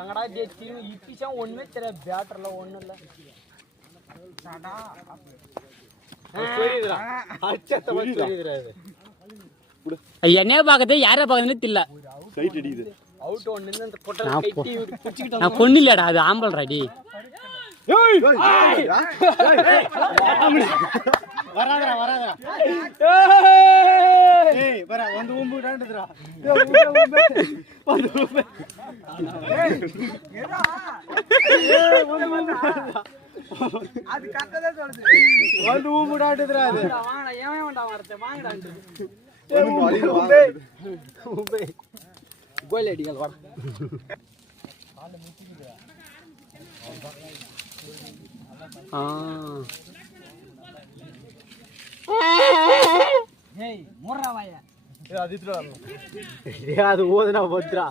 எங்கடா இப்பிச்சா ஒண்ணுமே தெரியாது பேட்டர்ல ஒண்ணும் இல்ல என்னைய பாக்கதே யார பாக்கதுன்னு தெரியல. அவுட் ஒன்னு இந்த பொட்டல கட்டி புடிச்சிட்டோம். நான் கொன்னு இல்லடா, அது ஆம்பல்ராடி. வராதடா வராதடா. ஏய் வர வந்து ஊம்புடான்றதுடா. வந்து ஊம்பு. ஏய் ஏடா. ஏய் வந்து அது கட்டதே சொல்லுது. வந்து ஊம்புடான்றதுடா அது. வாங்கடா ஏன் வேண்டாம் வரதே வாங்கடான்னு. ஊம்பு. ஊம்பு. கோல் அடிகள் வா. ஆளு முட்டிக்குது. ஏய் மூறா வாயா. அது ஓதுனா போச்சுடா.